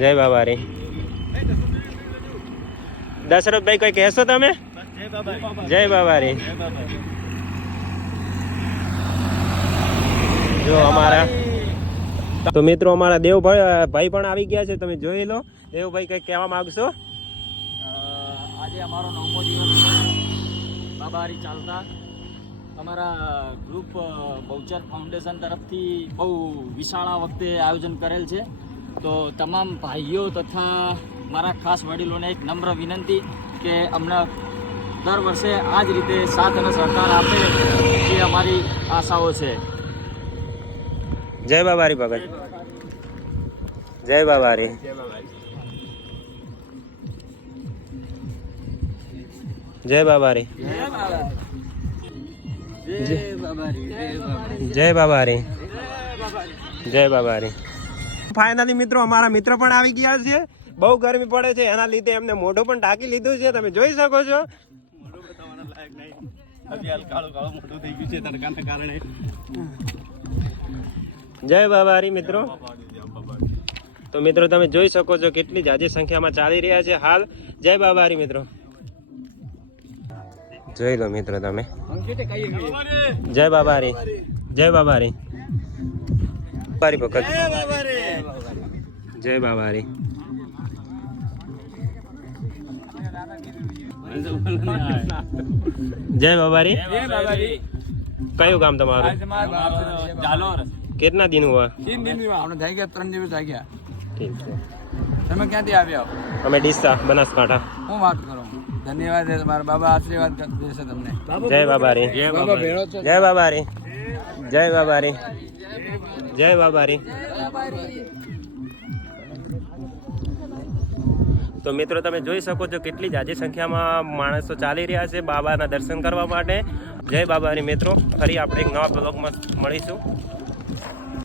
જય બાબા રે. દશરથભાઈ કઈ કહેશો તમે? જય બાબા રે. જો અમારા તો મિત્રો અમારા દેવભાઈ પણ આવી ગયા છે, તમે જોઈ લો. દેવભાઈ કઈ કહેવા માંગશો? આજે અમારો 9મો દિવસ છે બાબારી ચાલતા. અમારા ગ્રુપ બહુચર ફાઉન્ડેશન તરફથી બહુ વિશાળ આ વખતે આયોજન કરેલ છે. તો તમામ ભાઈઓ તથા મારા ખાસ વડીલોને એક નમ્ર વિનંતી કે અમને દર વર્ષે આ જ રીતે સાથ અને સહકાર આપે એ અમારી આશાઓ છે. જય બાબારી ભગત. જય બાબારી. જય બાબારી. જય બાબારી. જય બાબારી. ફાઇનલી મિત્રો અમારા મિત્ર પણ આવી ગયા છે. બહુ ગરમી પડે છે, એના લીધે એમને મોઢું પણ ઢાંકી લીધું છે, તમે જોઈ શકો છો. જય બાબારી મિત્રો. તો મિત્રો તમે જોઈ શકો છો કેટલી જાજી સંખ્યામાં ચાલી રહ્યા છે હાલ. જય બાબારી મિત્રો. જોઈ લો મિત્રો તમે. જય બાબારી. જય બાબારી. બારી ભગત. જય બાબારી. જય બાબારી. કયું ગામ તમારું? જાલોર. કેટલા દિન હુआ? 3 दिन हुआ. हमने થઈ ગયા 3 દિવસ થઈ ગયા. ઠીક છે. તમે ક્યાંથી આવ્યા? અમે ડીસા બનાસકાંઠા. હું વાત કરું. ધન્યવાદ છે તમારા બાબા, આશીર્વાદ દેશે તમને. જય બાબારી. બાબા ભેળો છો. જય બાબારી. જય બાબારી. જય બાબારી. તો મિત્રો તમે જોઈ શકો છો કેટલી જાજી સંખ્યામાં માણસો ચાલી રહ્યા છે બાબાના દર્શન કરવા માટે. જય બાબારી મિત્રો. ફરી આપણે એક નવા બ્લોગમાં મળીશું.